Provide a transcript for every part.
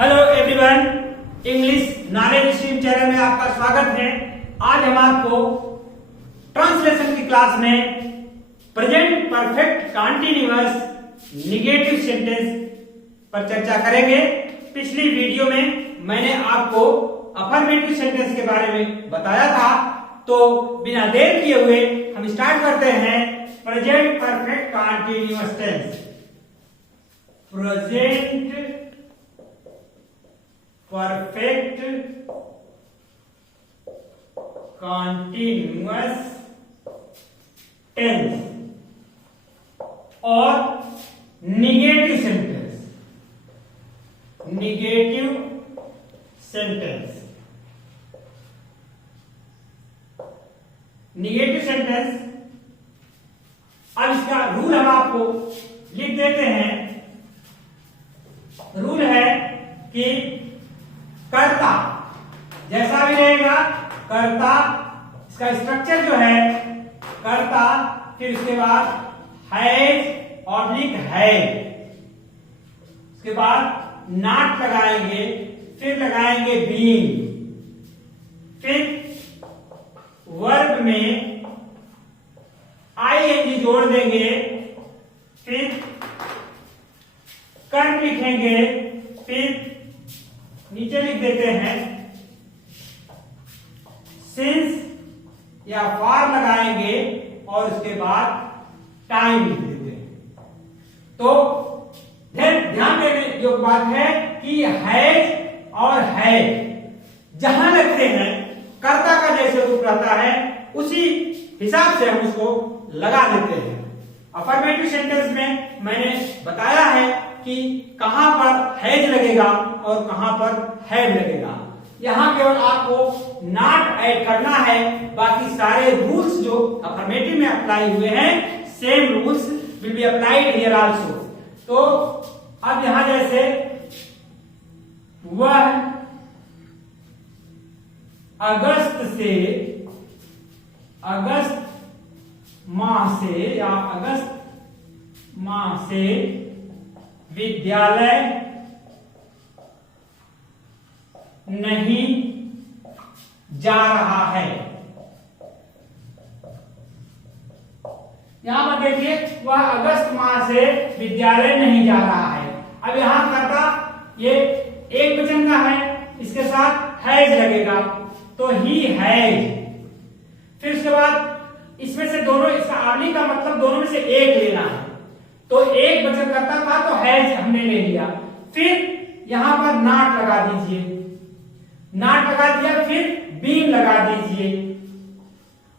Hello everyone, English knowledge stream channel में आपका स्वागत है। आज हम आपको ट्रांसलेशन की क्लास में present perfect continuous negative sentence पर चर्चा करेंगे। पिछली वीडियो में मैंने आपको अफर्मेटिव सेंटेंस के बारे में बताया था, तो बिना देर किए हुए हम स्टार्ट करते हैं present perfect continuous tense. Present perfect continuous tense और negative sentence. Negative sentence, negative sentence. अब इसका रूल हम आपको लिख देते हैं। रूल है कि कर्ता जैसा भी रहेगा, कर्ता इसका स्ट्रक्चर जो है कर्ता, फिर उसके बाद हैज ऑब्लिक है, उसके बाद नॉट लगाएंगे, फिर लगाएंगे बीइंग, फिर वर्ब में आईएनजी जोड़ देंगे, फिर कर्म लिखेंगे, फिर नीचे लिख देते हैं सिंस या फॉर लगाएंगे और उसके बाद टाइम लिख देते हैं। तो ध्यान देने योग्य बात है कि हैज और है जहां लगते हैं कर्ता का जैसे रूप रहता है उसी हिसाब से हम उसको लगा देते हैं। अफर्मेटिव सेंटेंस में मैंने बताया है कि कहां पर हैज लगेगा और कहां पर हैव लगेगा। यहां केवल आपको नॉट ऐड करना है, बाकी सारे रूल्स जो अफर्मेटिव में अप्लाई हुए हैं same rules will be applied here also. तो अब यहां जैसे वह अगस्त माह से विद्यालय नहीं जा रहा है। यहां पर देखिए, वह अगस्त माह से विद्यालय नहीं जा रहा है। अब यहां करता ये एक वचन का है, इसके साथ हैज लगेगा, तो ही हैज। फिर उसके बाद इसमें से दोनों, इसका आर्मी का मतलब दोनों में से एक लेना है, तो एक वचन करता था तो हैज हमने ले लिया। फिर यहां पर नॉट लगा दीजिए, नॉट लगा दिया, फिर बीइंग लगा दीजिए।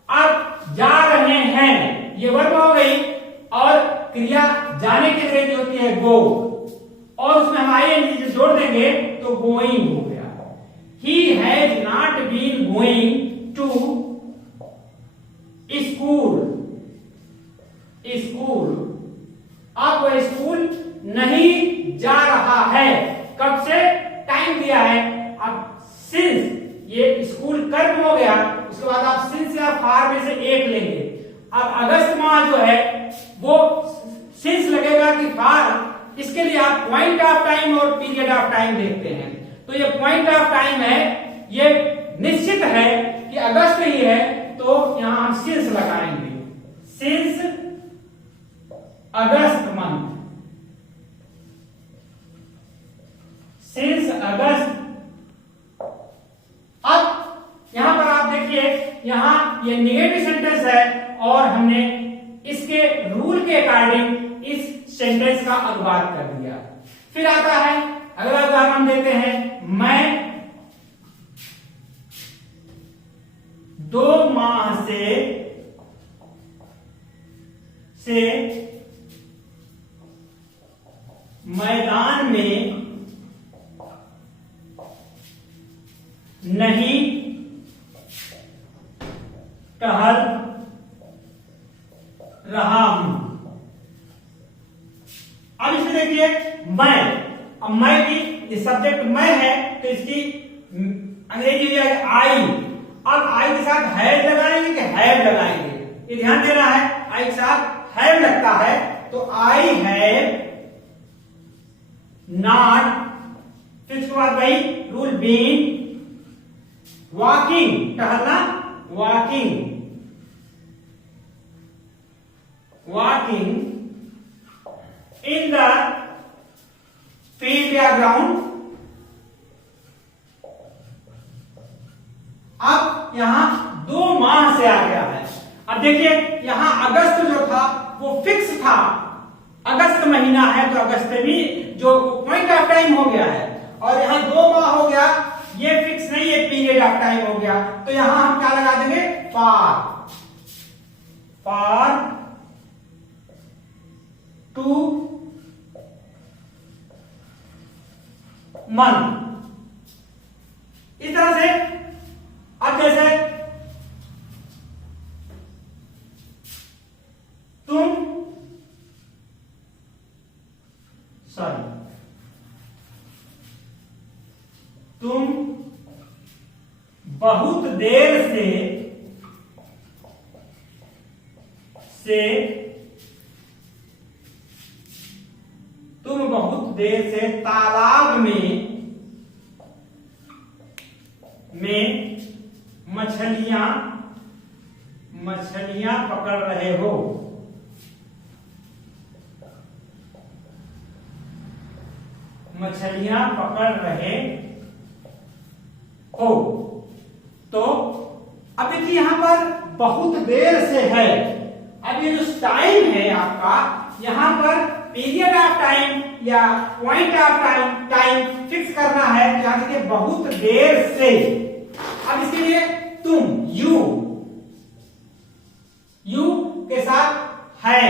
अब जा रहे हैं ये वर्ब हो गई, और क्रिया जाने की अंग्रेजी होती है गो, और उसमें हम आईएनजी जोड़ देंगे तो गोइंग हो गया। He has not been going to school. अब वह स्कूल नहीं जा रहा है। कब से? टाइम दिया है। अब सिंस ये स्कूल कर्म हो गया, उसके बाद आप सिंस या फार में से एक लेंगे। अब अगस्त माह जो है वो सिंस लगेगा कि फार, इसके लिए आप पॉइंट ऑफ टाइम और पीरियड ऑफ टाइम देखते हैं। तो ये पॉइंट ऑफ टाइम है, ये निश्चित है कि अगस्त ही है, तो यहां हम सिंस लगाएंगे। सिंस अगस्त मंथ, सिंस अगस्त। अब यहां पर आप देखिए, यहां ये नेगेटिव सेंटेंस है और हमने इसके रूल के अकॉर्डिंग इस सेंटेंस का अनुवाद कर दिया। फिर आता है अगला उदाहरण हम देते हैं, मैं 2 माह से मैदान में नहीं टहल रहा हूं। अब इसमें देखिए मैं, अब मैं की सब्जेक्ट मैं है तो इसकी अंग्रेजी हो जाएगी आई। अब आई के साथ हैव लगाएंगे कि हैव लगाएंगे, ये ध्यान देना है। आई के साथ हैव लगता है तो आई हैव नॉट फिर उसके बाद वही रूल, बीन वॉकिंग, टहलना, walking, walking in the field या ground। अब यहां 2 माह से आ गया है। अब देखिए यहां अगस्त जो था वो फिक्स था, अगस्त महीना है तो अगस्त में जो पॉइंट ऑफ टाइम हो गया है, और यहां 2 माह हो गया, ये फिक्स नहीं, ये पीरियड ऑफ टाइम हो गया। तो यहां हम क्या लगा देंगे, फॉर 2 मंथ। इस तरह से अब जैसे तुम बहुत देर तुम बहुत देर से तालाब में मछलियां पकड़ रहे हो। मछलियां पकड़ रहे हो। तो अब देखिए यहां पर बहुत देर से है। अब ये जो टाइम है आपका, यहां पर पीरियड ऑफ टाइम या पॉइंट ऑफ टाइम फिक्स करना है। यहां देखिए बहुत देर से। अब इसके लिए तुम यू के साथ है।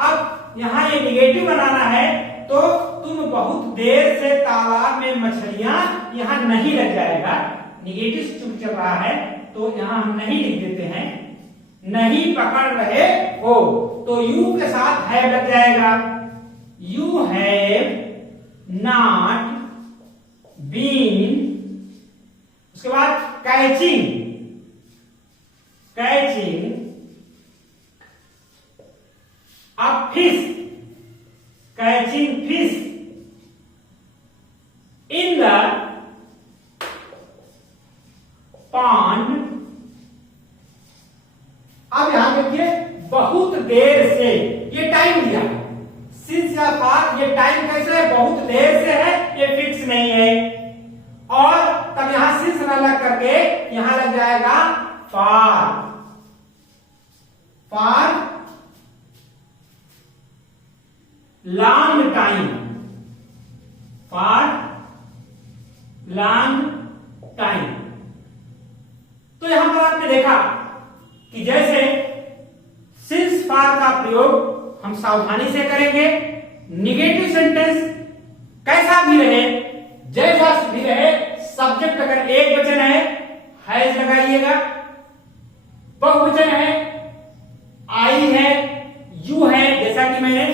अब यहां ये निगेटिव बनाना है, तो तुम बहुत देर से तालाब में मछलियां, यहां नहीं लग जाएगा, निगेटिव चुप चल रहा है तो यहां हम नहीं लिख देते हैं, नहीं पकड़ रहे हो। तो यू के साथ है लग जाएगा, यू हैव नॉट बीन। उसके बाद catching a fish, catching fish in the pond. अब यहां देखिए बहुत देर से, ये टाइम दिया सिंस या फॉर, ये टाइम कैसे है, बहुत देर से है, ये फिक्स नहीं है। और तब यहां सिंस न लग करके यहां लग जाएगा for long time, for long time. तो यहां पर आपने देखा कि जैसे सिंस फॉर का प्रयोग हम सावधानी से करेंगे। निगेटिव सेंटेंस कैसा भी रहे, जैसा भी रहे, सब्जेक्ट अगर एक वचन है लगाइएगा, बहुवचन है, आई है, यू है, जैसा कि मैंने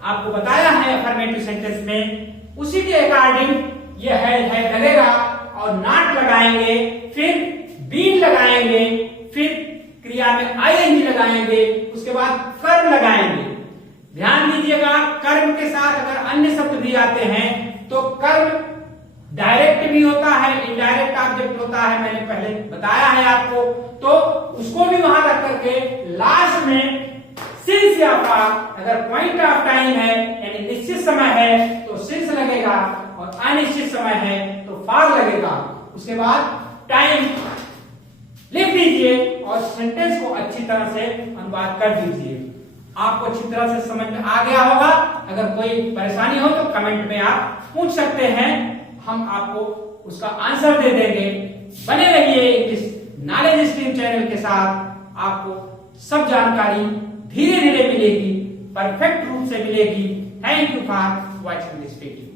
आपको बताया है अफर्मेटिव सेंटेंस में, उसी के अकॉर्डिंग ये है लगेगा। और नॉट लगाएंगे, फिर बीन लगाएंगे, फिर क्रिया में आईएनजी लगाएंगे, उसके बाद कर्म लगाएंगे। ध्यान दीजिएगा, कर्म के साथ अगर अन्य शब्द भी आते हैं तो कर्म डायरेक्ट भी होता है, इनडायरेक्ट ऑब्जेक्ट होता है, मैंने पहले बताया है आपको। तो उसको भी वहां रख करके लास्ट में सिंस या फॉर, अगर पॉइंट ऑफ टाइम है यानी निश्चित समय है तो सिंस लगेगा, और अनिश्चित समय है तो फॉर लगेगा। उसके बाद टाइम लिख दीजिए और सेंटेंस को अच्छी तरह से अनुवाद कर दीजिए। आपको अच्छी तरह से समझ में आ गया होगा। अगर कोई परेशानी हो तो कमेंट में आप पूछ सकते हैं, हम आपको उसका आंसर दे देंगे। बने रहिए इंग्लिश नॉलेज स्ट्रीम चैनल के साथ, आपको सब जानकारी धीरे धीरे मिलेगी, परफेक्ट रूप से मिलेगी। Thank you for watching this video.